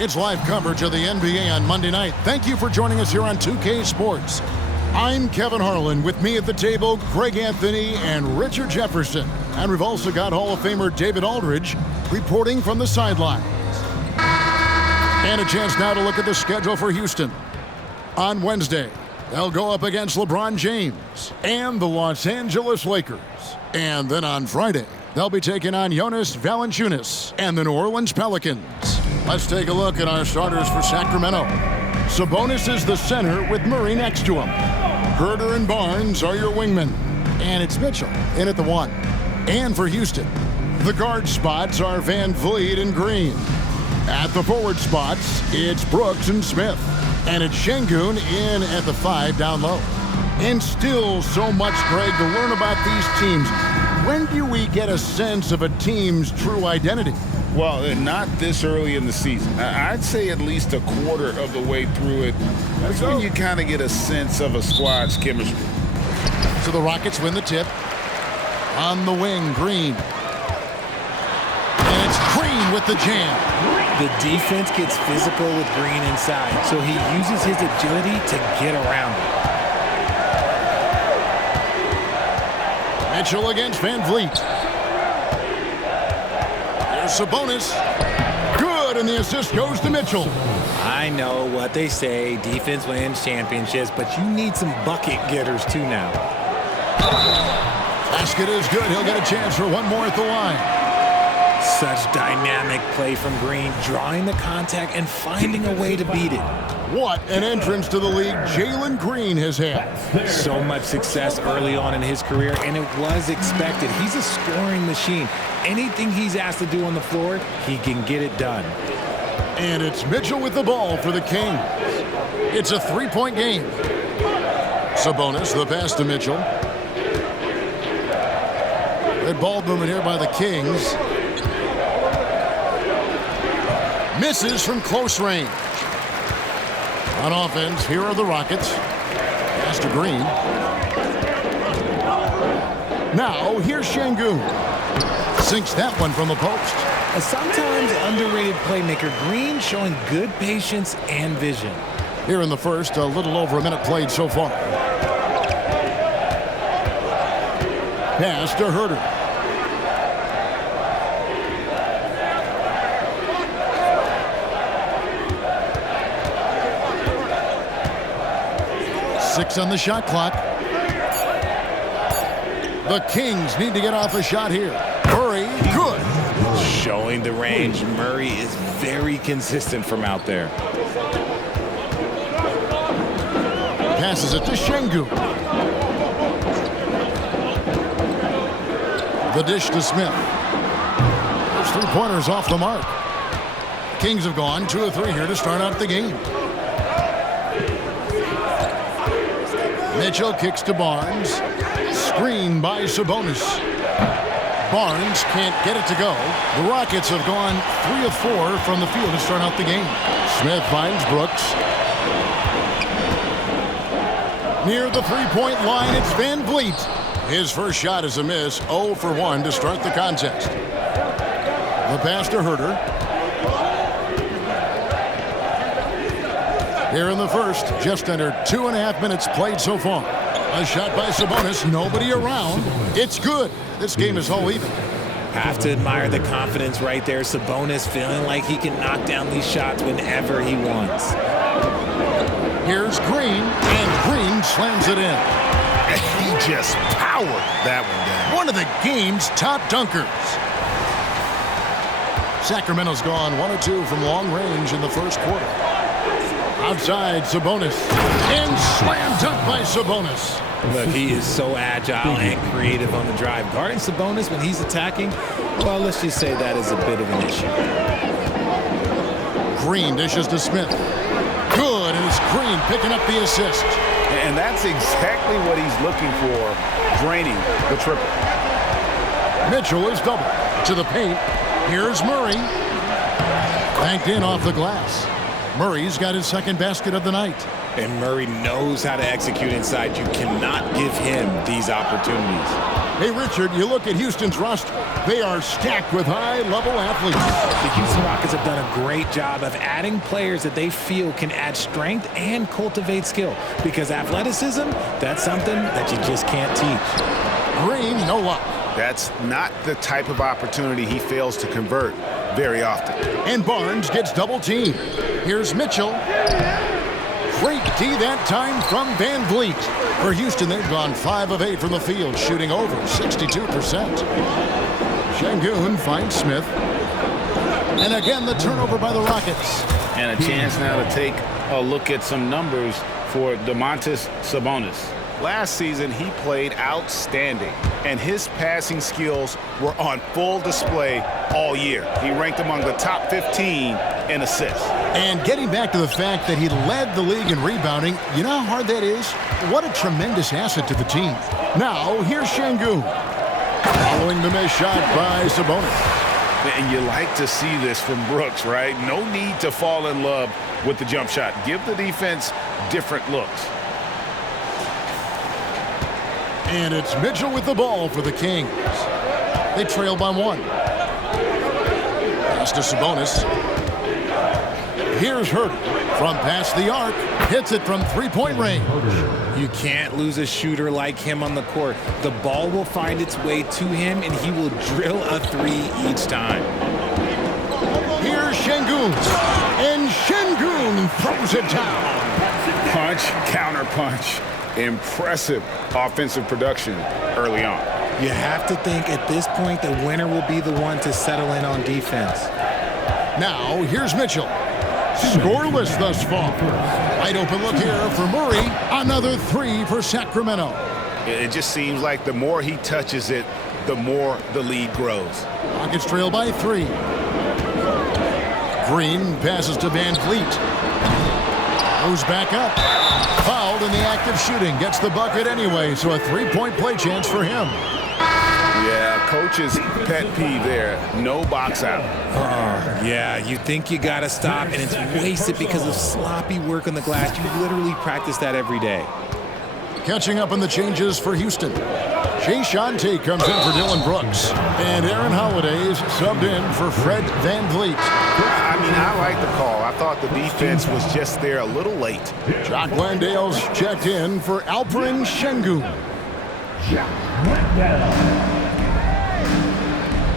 It's live coverage of the NBA on Monday night. Thank you for joining us here on 2K Sports. I'm Kevin Harlan. With me at the table, Greg Anthony and Richard Jefferson. And we've also got Hall of Famer David Aldridge reporting from the sidelines. And a chance now to look at the schedule for Houston. On Wednesday, they'll go up against LeBron James and the Los Angeles Lakers. And then on Friday, they'll be taking on Jonas Valanciunas and the New Orleans Pelicans. Let's take a look at our starters for Sacramento. Sabonis is the center with Murray next to him. Herter and Barnes are your wingmen. And it's Mitchell in at the 1. And for Houston, the guard spots are Van Vliet and Green. At the forward spots, it's Brooks and Smith. And it's Şengün in at the 5 down low. And still so much, Greg, to learn about these teams. When do we get a sense of a team's true identity? Well, not this early in the season. I'd say at least a quarter of the way through it. That's when you kind of get a sense of a squad's chemistry. So the Rockets win the tip. On the wing, Green. And it's Green with the jam. The defense gets physical with Green inside, so he uses his agility to get around it. Mitchell against Van Vliet. There's Sabonis. Good, and the assist goes to Mitchell. I know what they say, defense wins championships, but you need some bucket getters too now. Basket is good. He'll get a chance for one more at the line. Such dynamic play from Green, drawing the contact and finding a way to beat it. What an entrance to the league Jalen Green has had. So much success early on in his career, and it was expected. He's a scoring machine. Anything he's asked to do on the floor, he can get it done. And it's Mitchell with the ball for the Kings. It's a three-point game. Sabonis, the pass to Mitchell. Good ball movement here by the Kings. Misses from close range. On offense, here are the Rockets. Pass to Green. Now, here's Şengün. Sinks that one from the post. A sometimes underrated playmaker, Green showing good patience and vision. Here in the first, a little over a minute played so far. Pass to Herter. Six on the shot clock. The Kings need to get off a shot here. Murray, good. Showing the range, Murray is very consistent from out there. Passes it to Şengün. The dish to Smith. Those three-pointers off the mark. Kings have gone 2 of 3 here to start out the game. Mitchell kicks to Barnes. Screen by Sabonis. Barnes can't get it to go. The Rockets have gone 3 of 4 from the field to start out the game. Smith finds Brooks. Near the three-point line, it's Van Vliet. His first shot is a miss, 0 for 1 to start the contest. The pass to Herter. Here in the first, just under 2.5 minutes played so far. A shot by Sabonis, nobody around. It's good. This game is all even. Have to admire the confidence right there. Sabonis feeling like he can knock down these shots whenever he wants. Here's Green, and Green slams it in. He just powered that one down. One of the game's top dunkers. Sacramento's gone 1 of 2 from long range in the first quarter. Outside, Sabonis. And slam dunk by Sabonis. Look, he is so agile and creative on the drive. Guarding Sabonis when he's attacking, well, let's just say that is a bit of an issue. Green dishes to Smith. Good, and it's Green picking up the assist. And that's exactly what he's looking for, draining the triple. Mitchell is double. To the paint. Here's Murray. Banked in off the glass. Murray's got his second basket of the night. And Murray knows how to execute inside. You cannot give him these opportunities. Hey, Richard, you look at Houston's roster. They are stacked with high-level athletes. The Houston Rockets have done a great job of adding players that they feel can add strength and cultivate skill. Because athleticism, that's something that you just can't teach. Green, no luck. That's not the type of opportunity he fails to convert very often. And Barnes gets double-teamed. Here's Mitchell. Great D that time from Van Vliet. For Houston, they've gone 5 of 8 from the field, shooting over 62%. Şengün finds Smith. And again, the turnover by the Rockets. And a chance now to take a look at some numbers for Domantas Sabonis. Last season, he played outstanding, and his passing skills were on full display all year. He ranked among the top 15 in assists. And getting back to the fact that he led the league in rebounding, you know how hard that is? What a tremendous asset to the team. Now, here's Şengün. Following the missed shot by Sabonis. And you like to see this from Brooks, right? No need to fall in love with the jump shot. Give the defense different looks. And it's Mitchell with the ball for the Kings. They trail by 1. Pass to Sabonis. Here's Hurd from past the arc. Hits it from three-point range. You can't lose a shooter like him on the court. The ball will find its way to him, and he will drill a 3 each time. Here's Şengün. And Şengün throws it down. Punch, counter punch. Impressive offensive production early on. You have to think at this point the winner will be the one to settle in on defense. Now, here's Mitchell. Scoreless thus far. Wide open look here for Murray. Another 3 for Sacramento. It just seems like the more he touches it, the more the lead grows. Rockets trail by 3. Green passes to Van Vliet. Goes back up. Fouled in the act of shooting. Gets the bucket anyway, so a 3-point play chance for him. Yeah, coach's pet peeve there. No box out. Yeah, you think you got to stop, and it's wasted because of sloppy work on the glass. You literally practice that every day. Catching up on the changes for Houston. Jae'Sean Tate comes in for Dylan Brooks. And Aaron Holiday's subbed in for Fred Van Vliet. I mean, I like the call. I thought the defense was just there a little late. Jock Landale's checked in for Alperen Şengün.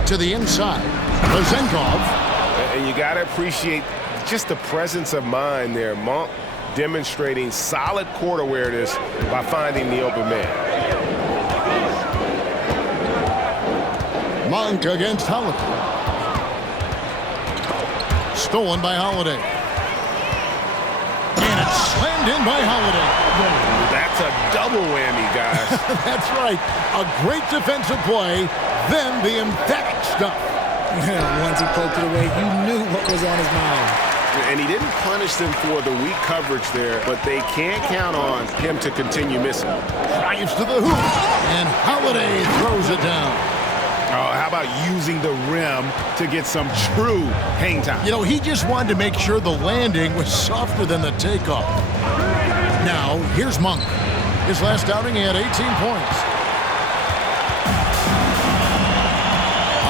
To the inside. Vezenkov. And you got to appreciate just the presence of mind there. Monk demonstrating solid court awareness by finding the open man. Monk against Holiday. Stolen by Holiday. And it's slammed in by Holiday. That's a double whammy, guys. That's right. A great defensive play, then the emphatic stuff. Once he poked it away, you knew what was on his mind. And he didn't punish them for the weak coverage there, but they can't count on him to continue missing. Drives to the hoop, and Holiday throws it down. Oh, how about using the rim to get some true hang time? You know, he just wanted to make sure the landing was softer than the takeoff. Now, here's Monk. His last outing, he had 18 points.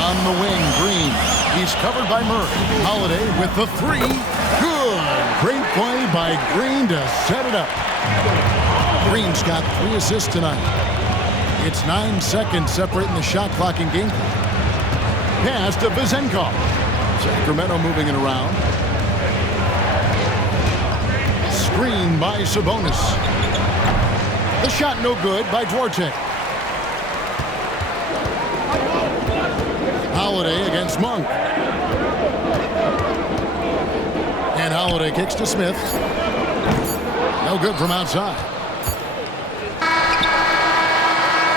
On the wing, Green. He's covered by Murray. Holiday with the 3. Good. Great play by Green to set it up. Green's got 3 assists tonight. It's 9 seconds separating the shot clock and game clock. Pass to Vezenkov. Sacramento moving it around. Screen by Sabonis. The shot no good by Duarte. Holiday against Monk. And Holiday kicks to Smith. No good from outside.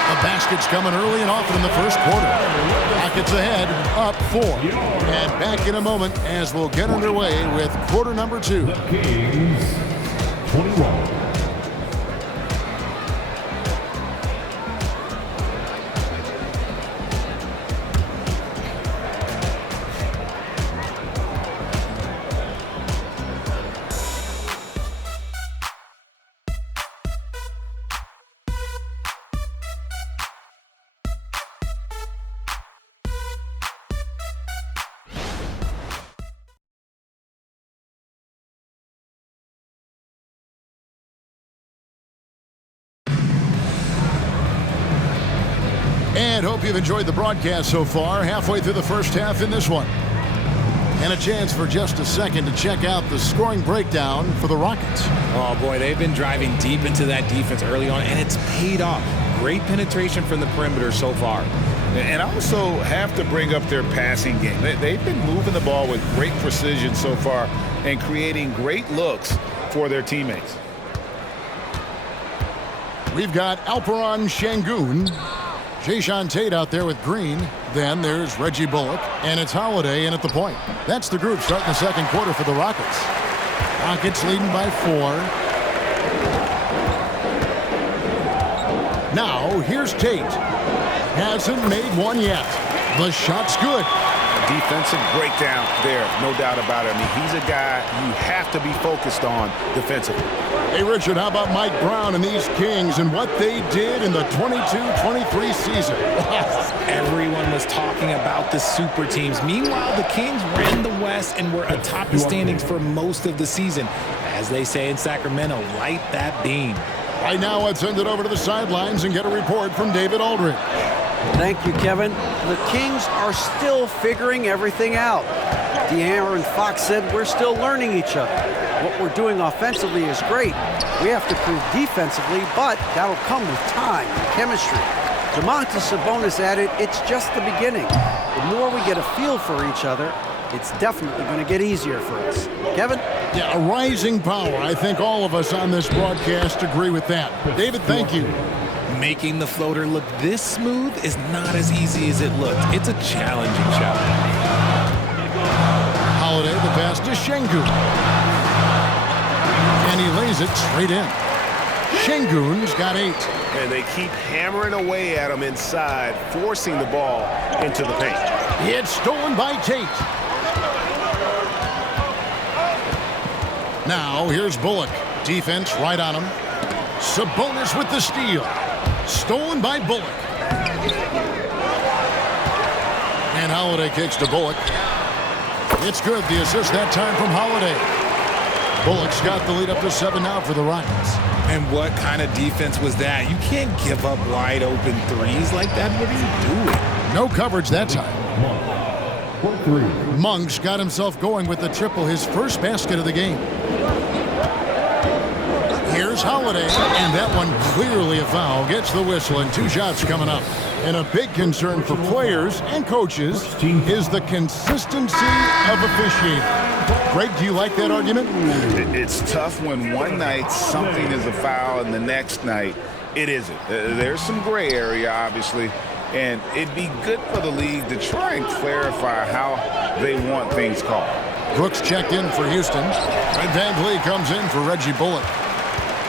The basket's coming early and often in the first quarter. Rockets ahead, up 4. And back in a moment as we'll get underway with quarter number 2. Kings 21. And hope you've enjoyed the broadcast so far. Halfway through the first half in this one. And a chance for just a second to check out the scoring breakdown for the Rockets. Oh, boy, they've been driving deep into that defense early on, and it's paid off. Great penetration from the perimeter so far. And I also have to bring up their passing game. They've been moving the ball with great precision so far and creating great looks for their teammates. We've got Alperon Şengün, Jayshawn Tate out there with Green. Then there's Reggie Bullock, and it's Holiday in at the point. That's the group starting the second quarter for the Rockets. Rockets leading by 4. Now, here's Tate. Hasn't made one yet. The shot's good. Defensive breakdown there, no doubt about it. I mean, he's a guy you have to be focused on defensively. Hey, Richard, how about Mike Brown and these Kings and what they did in the 22-23 season? Everyone was talking about the super teams. Meanwhile, the Kings ran the West and were atop the standings for most of the season. As they say in Sacramento, light that beam. Right now, let's send it over to the sidelines and get a report from David Aldridge. Thank you, Kevin. The Kings are still figuring everything out. De'Aaron Fox said we're still learning each other. What we're doing offensively is great. We have to prove defensively, but that'll come with time and chemistry. Domantas Sabonis added, it's just the beginning. The more we get a feel for each other, it's definitely going to get easier for us. Kevin? Yeah, a rising power. I think all of us on this broadcast agree with that. David, thank you. Making the floater look this smooth is not as easy as it looked. It's a challenging shot. Holiday, the pass to Şengün. And he lays it straight in. Şengün's got 8. And they keep hammering away at him inside, forcing the ball into the paint. It's stolen by Tate. Now, here's Bullock. Defense right on him. Sabonis with the steal. Stolen by Bullock. And Holiday kicks to Bullock. It's good. The assist that time from Holiday. Bullock's got the lead up to 7 now for the Rockets. And what kind of defense was that? You can't give up wide open threes like that. What are you doing? No coverage that time. Monk. Monk's got himself going with the triple, his first basket of the game. Here's Holiday, and that one clearly a foul. Gets the whistle, and 2 shots coming up. And a big concern for players and coaches is the consistency of officiating. Greg, do you like that argument? It's tough when one night something is a foul and the next night it isn't. There's some gray area, obviously, and it'd be good for the league to try and clarify how they want things called. Brooks checked in for Houston. Fred VanVleet comes in for Reggie Bullock.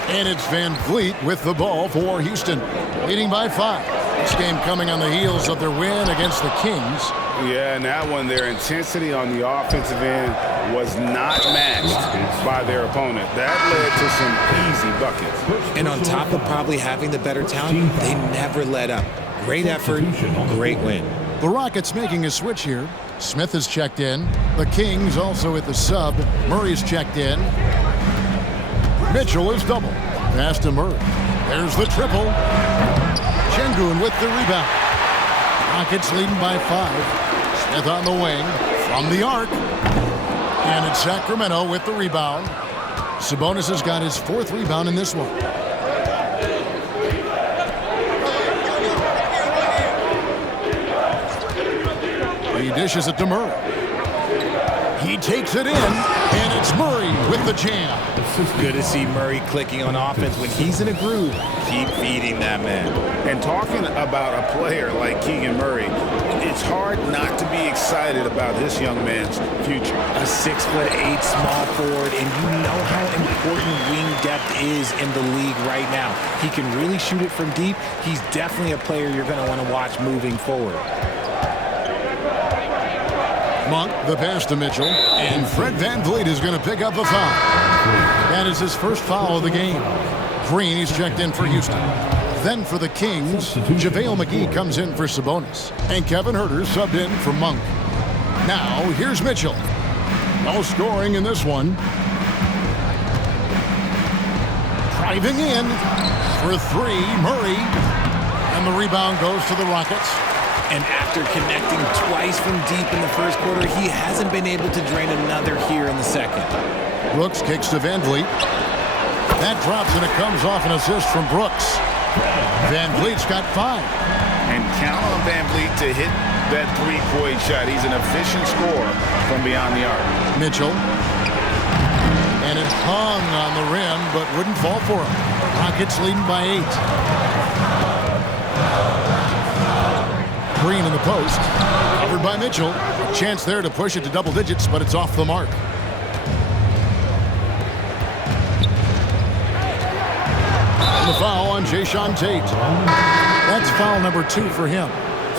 And it's VanVleet with the ball for Houston, leading by 5. This game coming on the heels of their win against the Kings. Yeah, and that one, their intensity on the offensive end was not matched by their opponent. That led to some easy buckets. And on top of probably having the better talent, they never let up. Great effort, great win. The Rockets making a switch here. Smith is checked in. The Kings also at the sub. Murray's checked in. Mitchell is double. Pass to Murray. There's the triple. Şengün with the rebound. Rockets leading by 5. Smith on the wing from the arc. And it's Sacramento with the rebound. Sabonis has got his 4th rebound in this one. He dishes it to Murray. He takes it in, and it's Murray with the jam. It's good to see Murray clicking on offense. When he's in a groove, keep feeding that man. And talking about a player like Keegan Murray, it's hard not to be excited about this young man's future. A 6'8" small forward, and you know how important wing depth is in the league right now. He can really shoot it from deep. He's definitely a player you're going to want to watch moving forward. Monk, the pass to Mitchell, and Fred VanVleet is going to pick up the foul. That is his first foul of the game. Green, he's checked in for Houston. Then for the Kings, JaVale McGee comes in for Sabonis. And Kevin Huerter subbed in for Monk. Now, here's Mitchell. No scoring in this one. Driving in for 3, Murray. And the rebound goes to the Rockets. And after connecting twice from deep in the first quarter, he hasn't been able to drain another here in the second. Brooks kicks to Van Vliet. That drops, and it comes off an assist from Brooks. Van Vliet's got 5. And count on Van Vliet to hit that three-point shot. He's an efficient scorer from beyond the arc. Mitchell. And it hung on the rim, but wouldn't fall for him. Rockets leading by 8. Green in the post. Covered by Mitchell. A chance there to push it to double digits, but it's off the mark. And the foul on Jayshawn Tate. That's foul number 2 for him.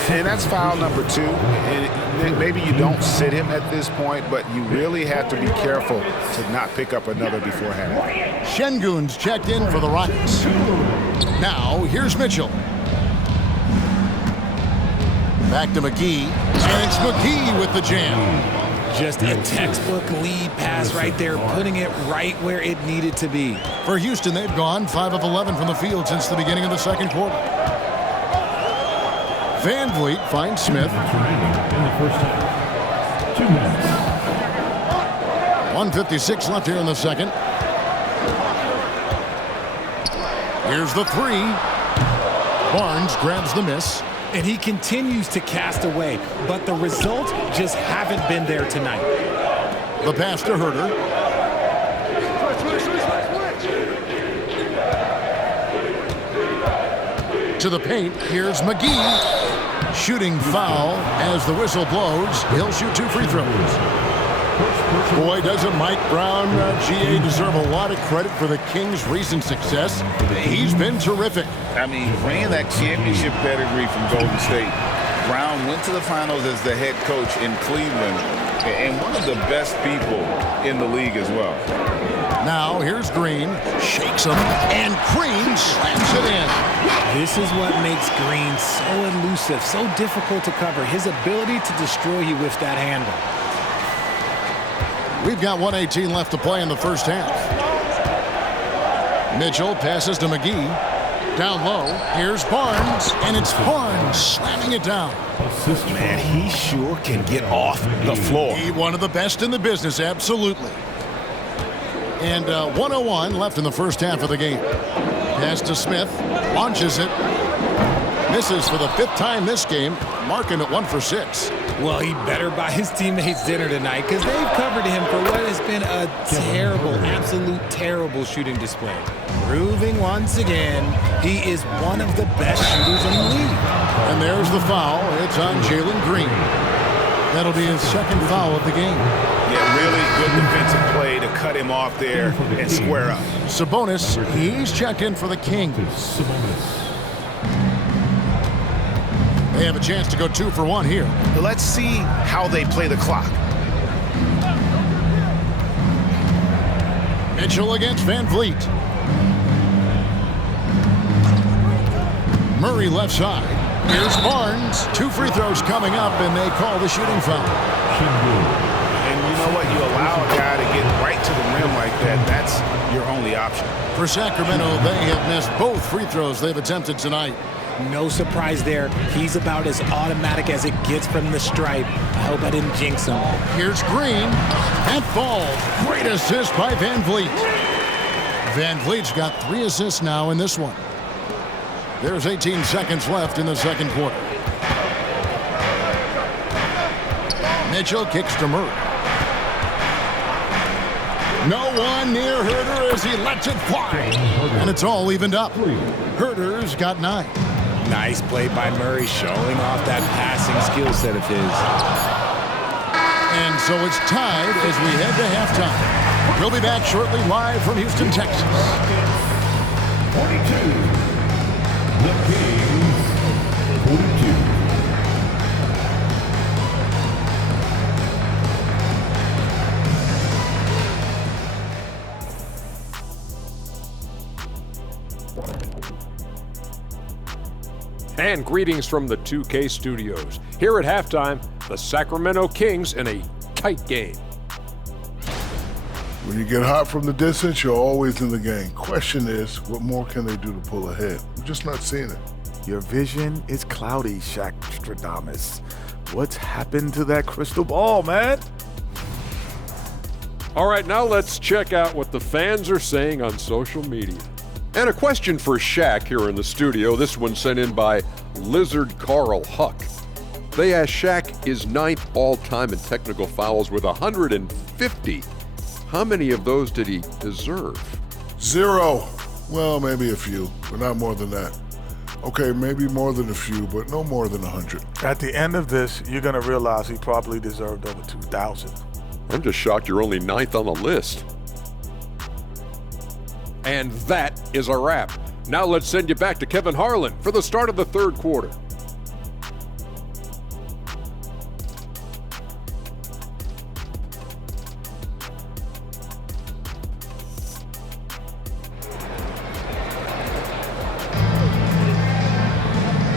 And that's foul number 2. And maybe you don't sit him at this point, but you really have to be careful to not pick up another beforehand. Şengün's checked in for the Rockets. Now, here's Mitchell. Back to McGee. And it's McGee with the jam. Just a textbook lead pass right there, putting it right where it needed to be. For Houston, they've gone 5 of 11 from the field since the beginning of the second quarter. Van Vliet finds Smith. Remaining in the first half. 2 minutes. 1:56 left here in the second. Here's the 3. Barnes grabs the miss. And he continues to cast away, but the results just haven't been there tonight. The pass to Herter. To the paint, here's McGee. Shooting foul as the whistle blows. He'll shoot 2 free throws. Boy, doesn't Mike Brown, GA, deserve a lot of credit for the Kings' recent success. He's been terrific. I mean, bringing that championship pedigree from Golden State. Brown went to the finals as the head coach in Cleveland, and one of the best people in the league as well. Now, here's Green. Shakes him, and Green slams it in. This is what makes Green so elusive, so difficult to cover. His ability to destroy you with that handle. We've got 1:18 left to play in the first half. Mitchell passes to McGee. Down low, here's Barnes, and it's Barnes slamming it down. Man, he sure can get off the floor. He one of the best in the business, absolutely. And 1:01 left in the first half of the game. Pass to Smith, launches it. Misses for the 5th time this game, marking it 1 for 6. Well, he better buy his teammates dinner tonight because they've covered him for what has been a terrible, absolute terrible shooting display. Proving once again he is one of the best shooters in the league. And there's the foul. It's on Jalen Green. That'll be his 2nd foul of the game. Yeah, really good defensive play to cut him off there and square up. Sabonis, he's checked in for the Kings. They have a chance to go 2 for 1 here. But let's see how they play the clock. Mitchell against Van Vliet. Murray left side. Here's Barnes. 2 free throws coming up, and they call the shooting foul. And you know what? You allow a guy to get right to the rim like that. That's your only option. For Sacramento, they have missed both free throws they've attempted tonight. No surprise there. He's about as automatic as it gets from the stripe. I hope I didn't jinx him. Here's Green. That falls. Great assist by Van Vliet. Van Vliet's got 3 assists now in this one. There's 18 seconds left in the second quarter. Mitchell kicks to Murray. No one near Herter as he lets it fly. And it's all evened up. Herter's got 9. Nice play by Murray, showing off that passing skill set of his. And so it's tied as we head to halftime. We'll be back shortly live from Houston, Texas. 42. The Kings, 42. And greetings from the 2K studios. Here at halftime, the Sacramento Kings in a tight game. When you get hot from the distance, you're always in the game. Question is, what more can they do to pull ahead? We're just not seeing it. Your vision is cloudy, Shaqstradamus. What's happened to that crystal ball, man? All right, now let's check out what the fans are saying on social media. And a question for Shaq here in the studio. This one sent in by Lizard Carl Huck. They asked Shaq is 9th all-time in technical fouls with 150. How many of those did he deserve? 0. Well, maybe a few, but not more than that. Okay, maybe more than a few, but no more than 100. At the end of this, you're going to realize he probably deserved over 2,000. I'm just shocked you're only 9th on the list. And that is a wrap. Now let's send you back to Kevin Harlan for the start of the third quarter.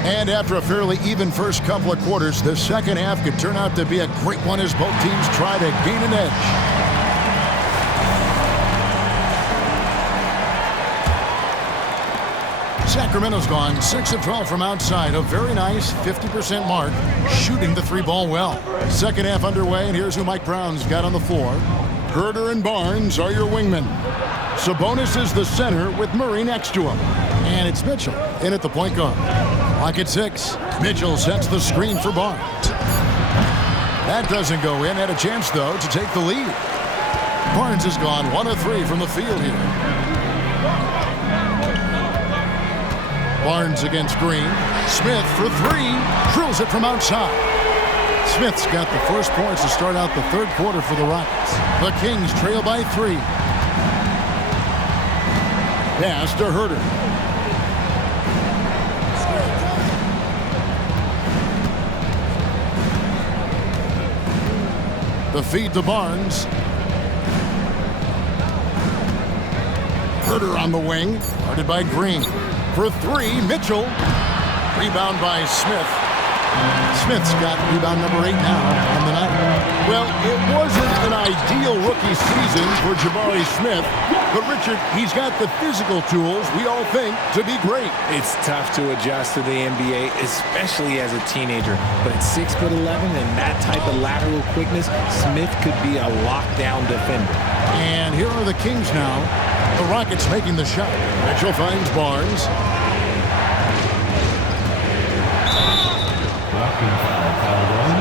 And after a fairly even first couple of quarters, the second half could turn out to be a great one as both teams try to gain an edge. Sacramento's gone 6 of 12 from outside, a very nice 50% mark, shooting the 3-ball well. Second half underway, and here's who Mike Brown's got on the floor. Herter and Barnes are your wingmen. Sabonis is the center with Murray next to him. And it's Mitchell in at the point guard. Clock at 6. Mitchell sets the screen for Barnes. That doesn't go in. Had a chance, though, to take the lead. Barnes has gone 1 of 3 from the field here. Barnes against Green. Smith for 3. Drills it from outside. Smith's got the first points to start out the third quarter for the Rockets. The Kings trail by 3. Pass to Herter. The feed to Barnes. Herter on the wing, guarded by Green. For 3, Mitchell. Rebound by Smith. Smith's got rebound number 8 now on the night. Well, it wasn't an ideal rookie season for Jabari Smith, but Richard, he's got the physical tools we all think to be great. It's tough to adjust to the NBA, especially as a teenager. But at 6'11" and that type of lateral quickness, Smith could be a lockdown defender. And here are the Kings now. The Rockets making the shot. Mitchell finds Barnes. Blocking foul on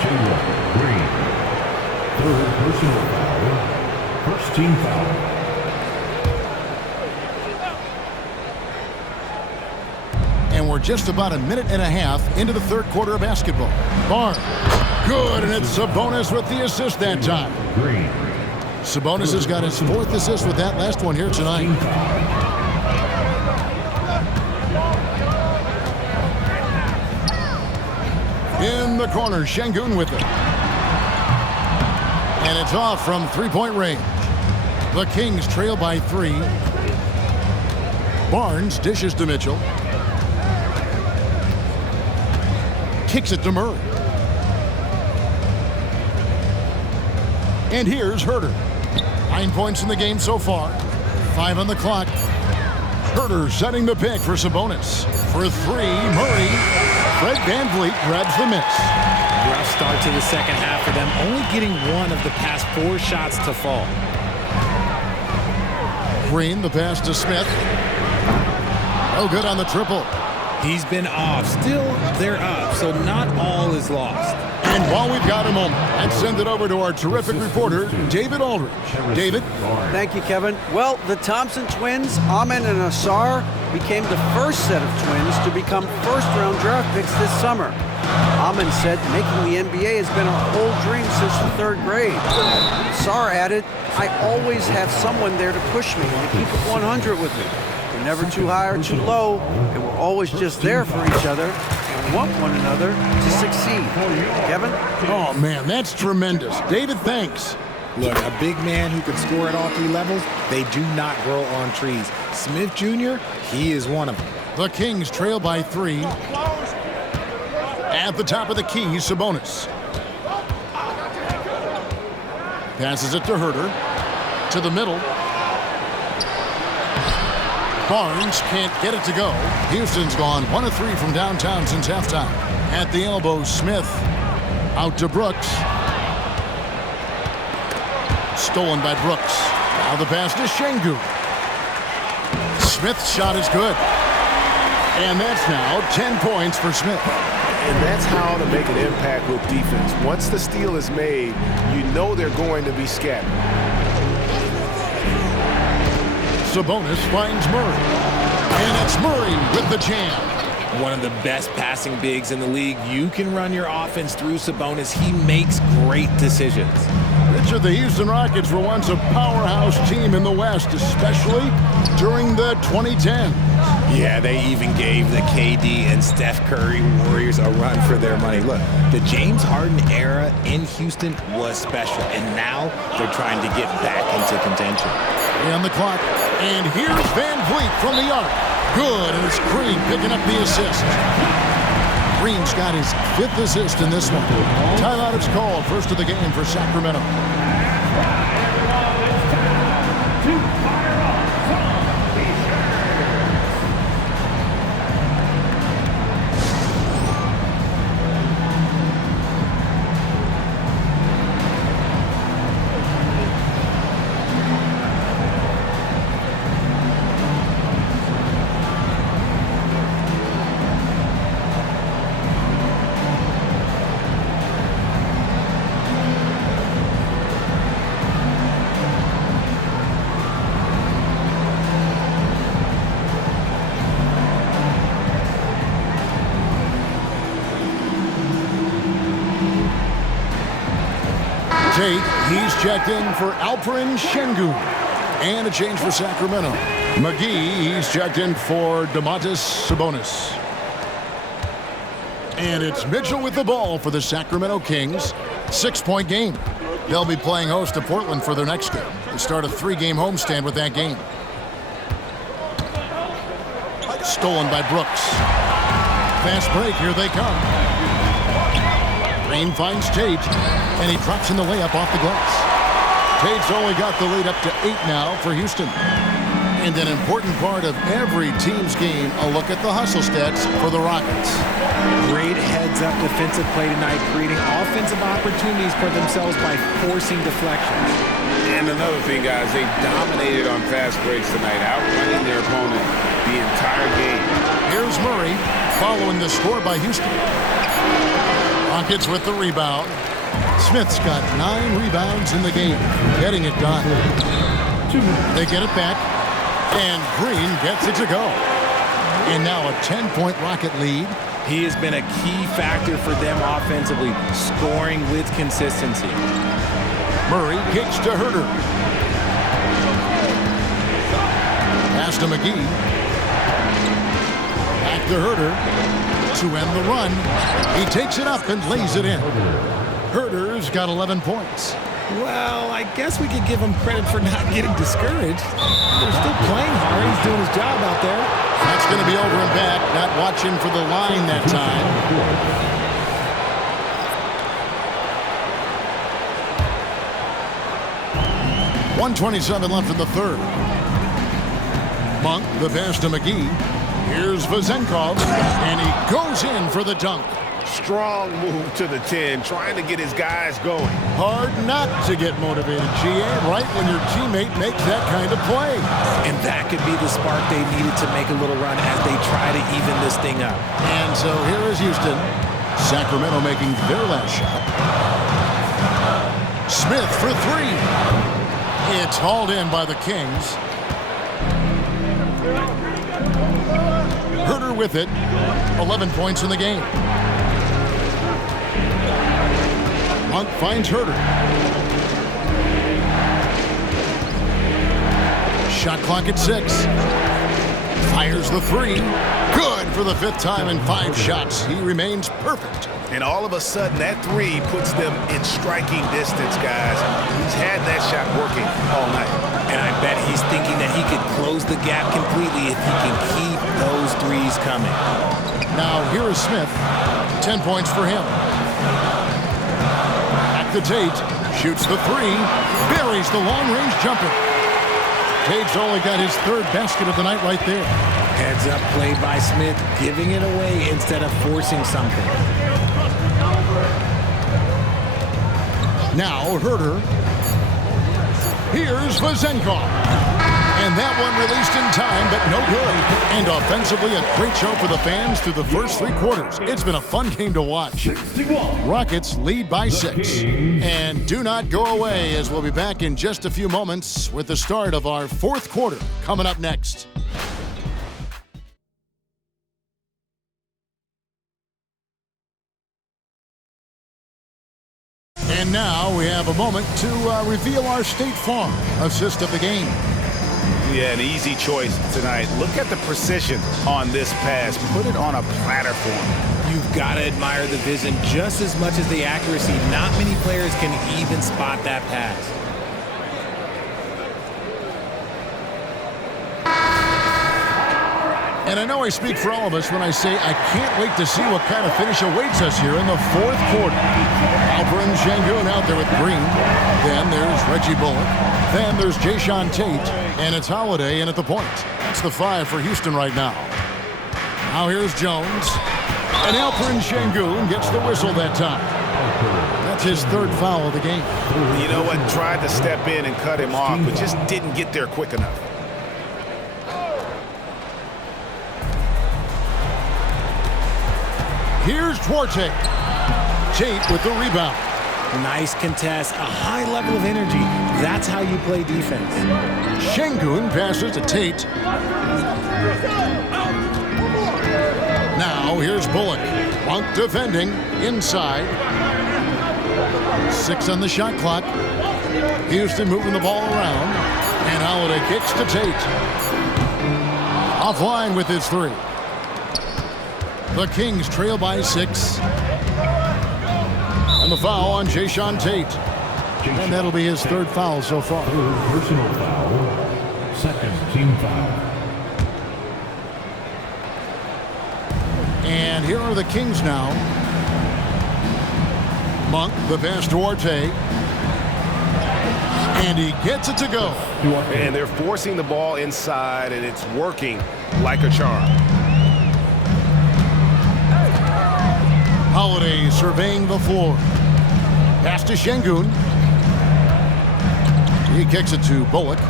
Jalen Green. Third personal foul. First team foul. And we're just about a minute and a half into the third quarter of basketball. Barnes. Good, and it's Sabonis with the assist that time. Green. Sabonis has got his 4th assist with that last one here tonight. In the corner, Şengün with it. And it's off from 3-point range. The Kings trail by 3. Barnes dishes to Mitchell. Kicks it to Murray. And here's Herter. 9 points in the game so far. 5 on the clock. Herter setting the pick for Sabonis. For 3, Murray. Fred VanVleet grabs the miss. Rough start to the second half for them, only getting 1 of the past 4 shots to fall. Green, the pass to Smith. Oh, good on the triple. He's been off. Still, they're up, so not all is lost. And while we've got a moment, let's send it over to our terrific reporter, David Aldridge. David? Thank you, Kevin. Well, the Thompson twins, Amen and Asar, became the first set of twins to become first-round draft picks this summer. Amen said making the NBA has been a whole dream since the 3rd grade. Asar added, I always have someone there to push me and to keep it 100 with me. We're never too high or too low, and we're always just there for each other and want one another to succeed. Kevin? Oh, man, that's tremendous. David, thanks. Look, a big man who can score at all 3 levels, they do not grow on trees. Smith Jr., he is one of them. The Kings trail by 3. At the top of the key, Sabonis. Passes it to Herter. To the middle. Barnes can't get it to go. Houston's gone 1 of 3 from downtown since halftime. At the elbow, Smith out to Brooks. Stolen by Brooks. Now the pass to Şengün. Smith's shot is good. And that's now 10 points for Smith. And that's how to make an impact with defense. Once the steal is made, you know they're going to be scattered. Sabonis finds Murray. And it's Murray with the jam. One of the best passing bigs in the league. You can run your offense through Sabonis. He makes great decisions. Richard, the Houston Rockets were once a powerhouse team in the West, especially during the 2010s. Yeah, they even gave the KD and Steph Curry Warriors a run for their money. Look, the James Harden era in Houston was special, and now they're trying to get back into contention. On the clock, and here's Van Vliet from the arc. Good, and it's Green picking up the assist. Green's got his 5th assist in this one. Timeout is called, first of the game for Sacramento. Tate, he's checked in for Alperen Şengün. And a change for Sacramento. McGee, he's checked in for Domantas Sabonis. And it's Mitchell with the ball for the Sacramento Kings. 6-point game. They'll be playing host to Portland for their next game. They start a 3-game homestand with that game. Stolen by Brooks. Fast break, here they come. Green finds Tate, and he drops in the layup off the glass. Tate's only got the lead up to 8 now for Houston. And an important part of every team's game, a look at the hustle stats for the Rockets. Great heads-up defensive play tonight, creating offensive opportunities for themselves by forcing deflections. And another thing, guys, they dominated on fast breaks tonight, outrunning their opponent the entire game. Here's Murray following the score by Houston. Rockets with the rebound. Smith's got 9 rebounds in the game, getting it done. They get it back, and Green gets it to go. And now a 10-point Rocket lead. He has been a key factor for them offensively, scoring with consistency. Murray kicks to Herter. Pass to McGee. Back to Herter to end the run. He takes it up and lays it in. Herter's got 11 points. Well, I guess we could give him credit for not getting discouraged. They're still playing hard. He's doing his job out there. That's going to be over and back. Not watching for the line that time. .127 left in the third. Monk, the pass to McGee. Here's Vezenkov, and he goes in for the dunk. Strong move to the 10, trying to get his guys going. Hard not to get motivated, GA, right when your teammate makes that kind of play. And that could be the spark they needed to make a little run as they try to even this thing up. And so here is Houston. Sacramento making their last shot. Smith for 3. It's hauled in by the Kings. Herter with it. 11 points in the game. Monk finds Herter. Shot clock at 6. Fires the 3. Good for the 5th time in 5 shots. He remains perfect. And all of a sudden, that 3 puts them in striking distance, guys. He's had that shot working all night. And I bet he's thinking that he could close the gap completely if he can keep those 3s coming. Now, here is Smith. 10 points for him. Back to Tate. Shoots the 3. Buries the long-range jumper. Tate's only got his third basket of the night right there. Heads up play by Smith, giving it away instead of forcing something. Now Herter. Here's Vazenkov. And that one released in time, but no good. And offensively, a great show for the fans through the first 3 quarters. It's been a fun game to watch. Rockets lead by 6. And do not go away, as we'll be back in just a few moments with the start of our 4th quarter coming up next. And now we have a moment to reveal our State Farm assist of the game. Yeah, an easy choice tonight. Look at the precision on this pass. Put it on a platter for him. You've got to admire the vision just as much as the accuracy. Not many players can even spot that pass. And I know I speak for all of us when I say I can't wait to see what kind of finish awaits us here in the 4th quarter. Alperen Sengun out there with Green. Then there's Reggie Bullock. Then there's Jayshawn Tate. And it's Holiday in at the point. That's the 5 for Houston right now. Now here's Jones. And Alperen Sengun gets the whistle that time. That's his 3rd foul of the game. You know what? Tried to step in and cut him off, but just didn't get there quick enough. Here's Duarte. Tate with the rebound. Nice contest, a high level of energy. That's how you play defense. Sengun passes to Tate. Now here's Bullock. Monk defending inside. 6 on the shot clock. Houston moving the ball around. And Holiday kicks to Tate. Offline with his 3. The Kings trail by 6. And the foul on Jayshawn Tate. And that'll be his 3rd foul so far. Personal foul. 2nd team foul. And here are the Kings now. Monk, the pass to Duarte. And he gets it to go. And they're forcing the ball inside, and it's working like a charm. Holiday surveying the floor. Pass to Sengun. He kicks it to Bullock.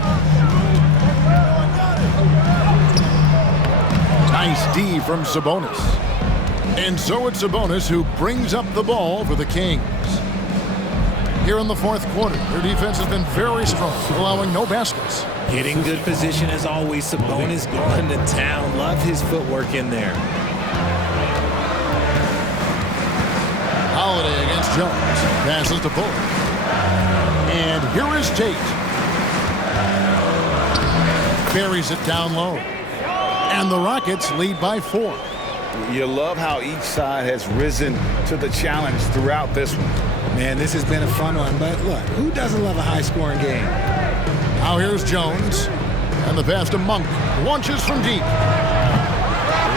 Nice D from Sabonis. And so it's Sabonis who brings up the ball for the Kings. Here in the 4th quarter, their defense has been very strong, allowing no baskets. Getting good position as always. Sabonis going to town. Love his footwork in there. Holiday against Jones. Passes to Bullock. And here is Tate. Buries it down low. And the Rockets lead by 4. You love how each side has risen to the challenge throughout this one. Man, this has been a fun one, but look, who doesn't love a high-scoring game? Now here's Jones. And the pass to Monk. Launches from deep.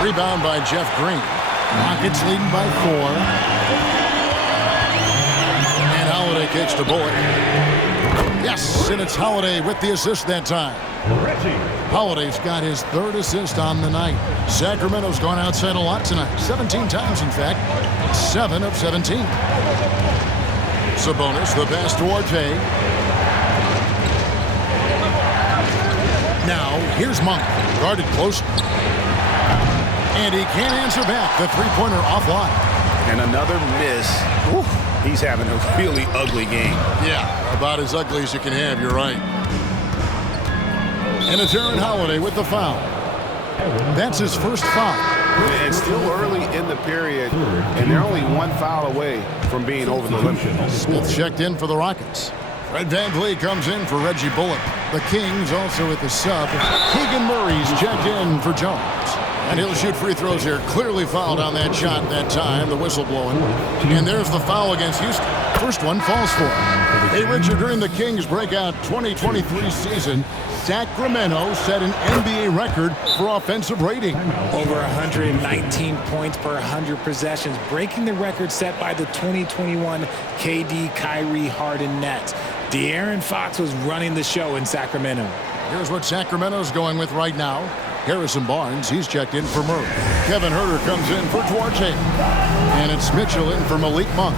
Rebound by Jeff Green. Rockets leading by 4. Holiday kicks to Bullock. Yes, and it's Holiday with the assist that time. Holiday's got his 3rd assist on the night. Sacramento's gone outside a lot tonight. 17 times, in fact. 7 of 17. Sabonis, the pass to Duarte. Now, here's Monk. Guarded close. And he can't answer back. The 3-pointer offline. And another miss. Whew. He's having a really ugly game. Yeah, about as ugly as you can have, you're right. And it's Aaron Holiday with the foul. That's his 1st foul. And still early in the period, and they're only 1 foul away from being over the limit. Smith checked in for the Rockets. Fred VanVleet comes in for Reggie Bullock. The Kings also with the sub. Keegan Murray's checked in for Jones. And he'll shoot free throws here. Clearly fouled on that shot that time. The whistle blowing. And there's the foul against Houston. First one falls for him. Hey, Richard, during the Kings breakout 2023 season, Sacramento set an NBA record for offensive rating. Over 119 points per 100 possessions, breaking the record set by the 2021 KD Kyrie Harden Nets. De'Aaron Fox was running the show in Sacramento. Here's what Sacramento's going with right now. Harrison Barnes, he's checked in for Murray. Kevin Huerter comes in for Duarte. And it's Mitchell in for Malik Monk.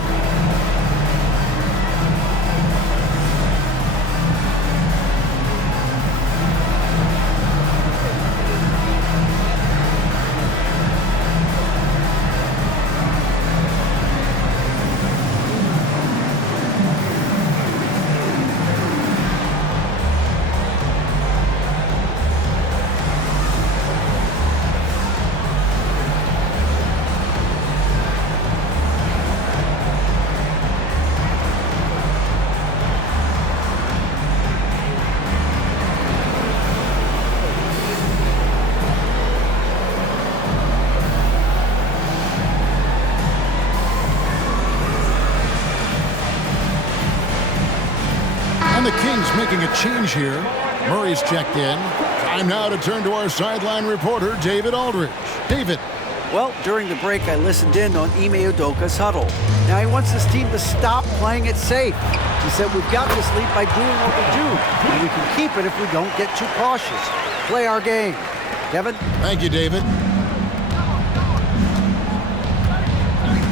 And the Kings making a change here. Murray's checked in. Time now to turn to our sideline reporter, David Aldridge. David. Well, during the break, I listened in on Ime Udoka's huddle. Now, he wants this team to stop playing it safe. He said, we've got this lead by doing what we do, and we can keep it if we don't get too cautious. Play our game. Kevin? Thank you, David.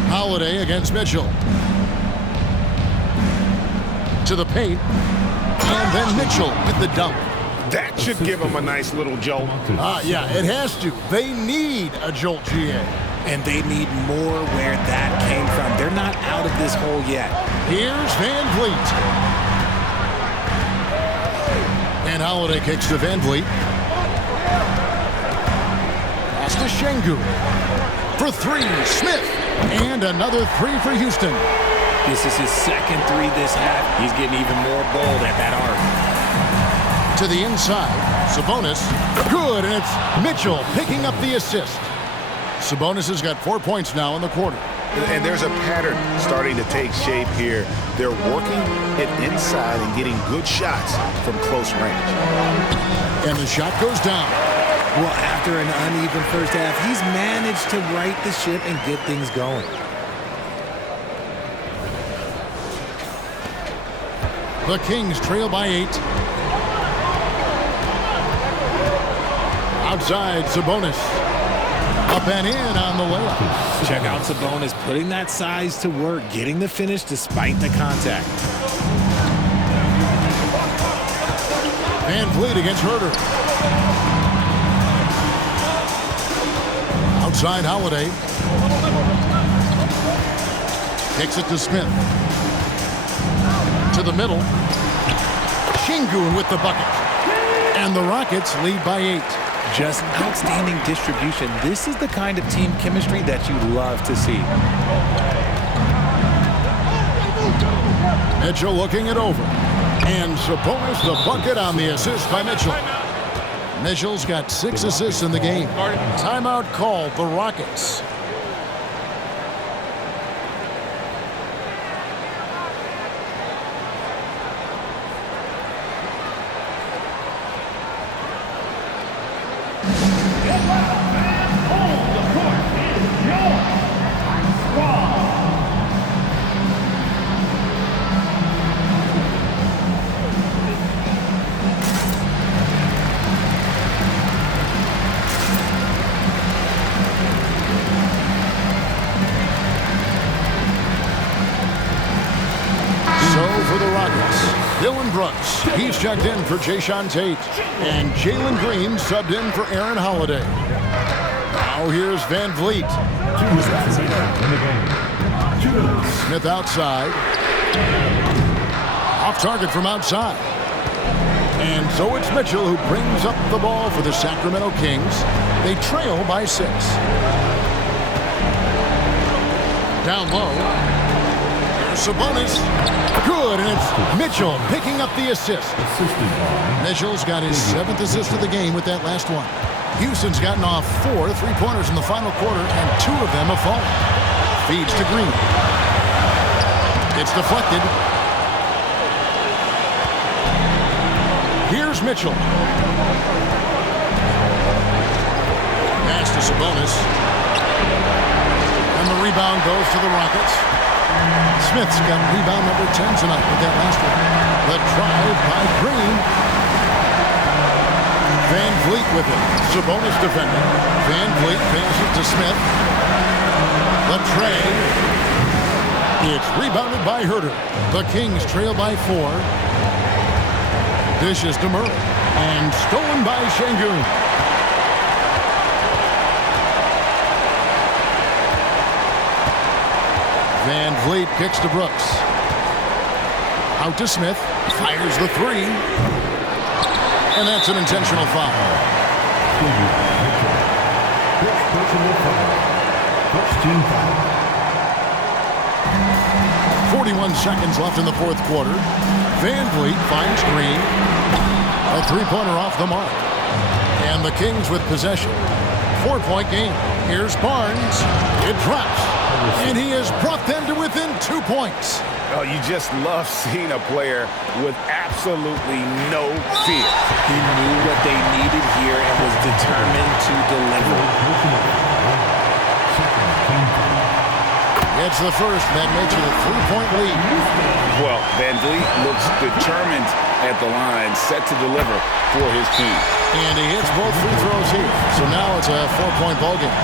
Holiday against Mitchell. To the paint. And then Mitchell with the dunk. That should give him a nice little jolt. Yeah, it has to. They need a jolt, GA. And they need more where that came from. They're not out of this hole yet. Here's Van Vliet. And Holiday kicks to Van Vliet. Pass to Şengün. For three, Smith. And another three for Houston. This is his second three this half. He's getting even more bold at that arc. To the inside, Sabonis. Good, and it's Mitchell picking up the assist. Sabonis has got 4 points now in the quarter. And there's a pattern starting to take shape here. They're working it inside and getting good shots from close range. And the shot goes down. Well, after an uneven first half, he's managed to right the ship and get things going. The Kings trail by 8. Outside, Sabonis. Up and in on the layup. Check out Sabonis putting that size to work, getting the finish despite the contact. Van Vliet against Huerter. Outside, Holiday. Kicks it to Smith. To the middle. Şengün with the bucket. And the Rockets lead by 8. Just outstanding distribution. This is the kind of team chemistry that you love to see. Mitchell looking it over. And Sabonis the bucket on the assist by Mitchell. Mitchell's got 6 assists in the game. Timeout called the Rockets. He's checked in for Jayshawn Tate. And Jalen Green subbed in for Aaron Holiday. Now here's Van Vliet. Smith outside. Off target from outside. And so it's Mitchell who brings up the ball for the Sacramento Kings. They trail by 6. Down low. Sabonis, good, and it's Mitchell picking up the assist. Mitchell's got his 7th assist of the game with that last one. Houston's gotten off 4 3-pointers in the final quarter, and 2 of them have fallen. Feeds to Green. It's deflected. Here's Mitchell. Pass to Sabonis. And the rebound goes to the Rockets. Smith's got rebound number 10 tonight with that last one. The drive by Green. Van Vliet with it. Sabonis defending. Van Vliet passes to Smith. The tray. It's rebounded by Herter. The Kings trail by 4. Dishes to Murray. And stolen by Şengün. Van Vliet kicks to Brooks. Out to Smith. Fires the 3. And that's an intentional foul. Personal foul. First team foul. 41 seconds left in the fourth quarter. Van Vliet finds Green. A three-pointer off the mark. And the Kings with possession. 4-point game. Here's Barnes. It drops. And he has brought them to within 2 points. Oh, you just love seeing a player with absolutely no fear. He knew what they needed here and was determined to deliver. It's the first. That makes it a 3-point lead. Well, Van Vliet looks determined at the line, set to deliver for his team. And he hits both free throws here. So now it's a 4-point ballgame.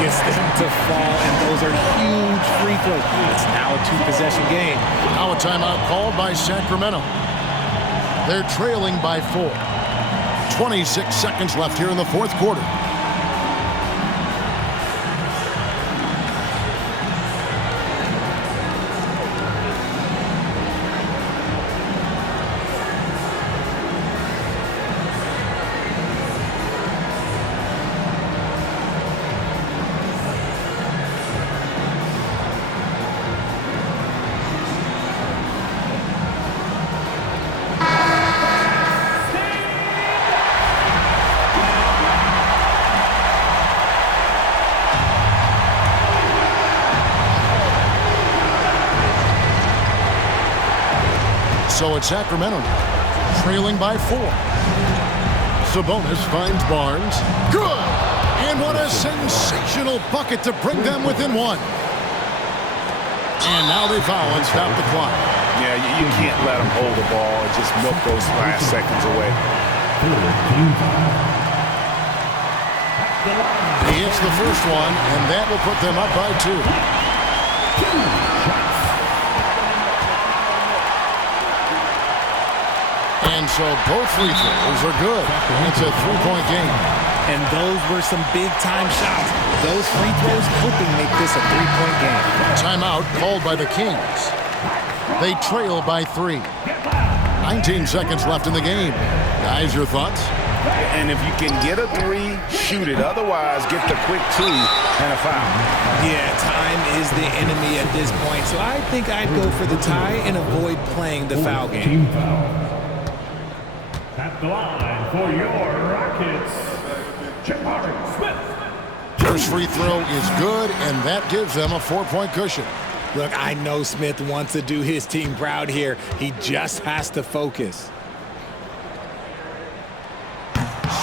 Gets them to fall, and those are huge free throws. It's now a 2-possession game. Now a timeout called by Sacramento. They're trailing by 4. 26 seconds left here in the fourth quarter. So it's Sacramento now, trailing by 4. Sabonis finds Barnes. Good! And what a sensational bucket to bring them within 1. And now they foul and stop the clock. Yeah, you can't let them hold the ball and just milk those last seconds away. He hits the first one, and that will put them up by 2. And so both free throws are good. It's a 3-point game. And those were some big-time shots. Those free throws helping make this a 3-point game. Timeout called by the Kings. They trail by 3. 19 seconds left in the game. Guys, your thoughts? And if you can get a 3, shoot it. Otherwise, get the quick 2 and a foul. Yeah, time is the enemy at this point. So I think I'd go for the tie and avoid playing the foul game. Team foul. At the line for your Rockets, Jabari Smith. First free throw is good, and that gives them a 4-point cushion. Look, I know Smith wants to do his team proud here. He just has to focus.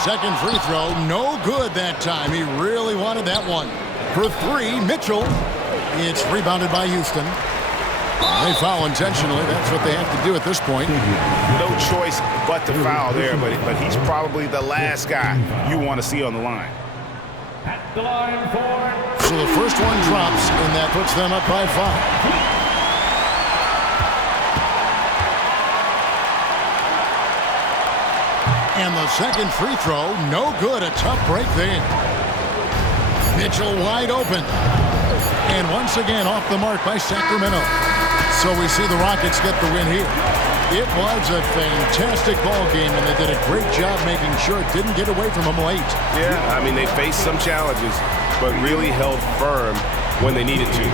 Second free throw, no good that time. He really wanted that one. For 3, Mitchell. It's rebounded by Houston. They foul intentionally. That's what they have to do at this point. No choice but to foul there, but he's probably the last guy you want to see on the line. At the line for... So the first one drops, and that puts them up by 5. And the second free throw, no good. A tough break there. Mitchell wide open. And once again off the mark by Sacramento. So we see the Rockets get the win here. It was a fantastic ball game, and they did a great job making sure it didn't get away from them late. Yeah, I mean, they faced some challenges, but really held firm when they needed to.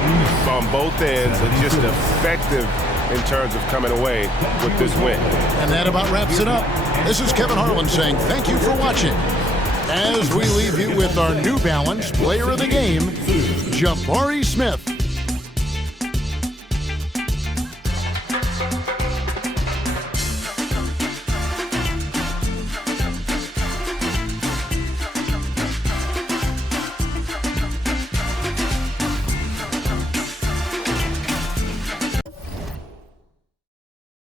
On both ends, and just effective in terms of coming away with this win. And that about wraps it up. This is Kevin Harlan saying thank you for watching. As we leave you with our New Balance Player of the Game, Jabari Smith.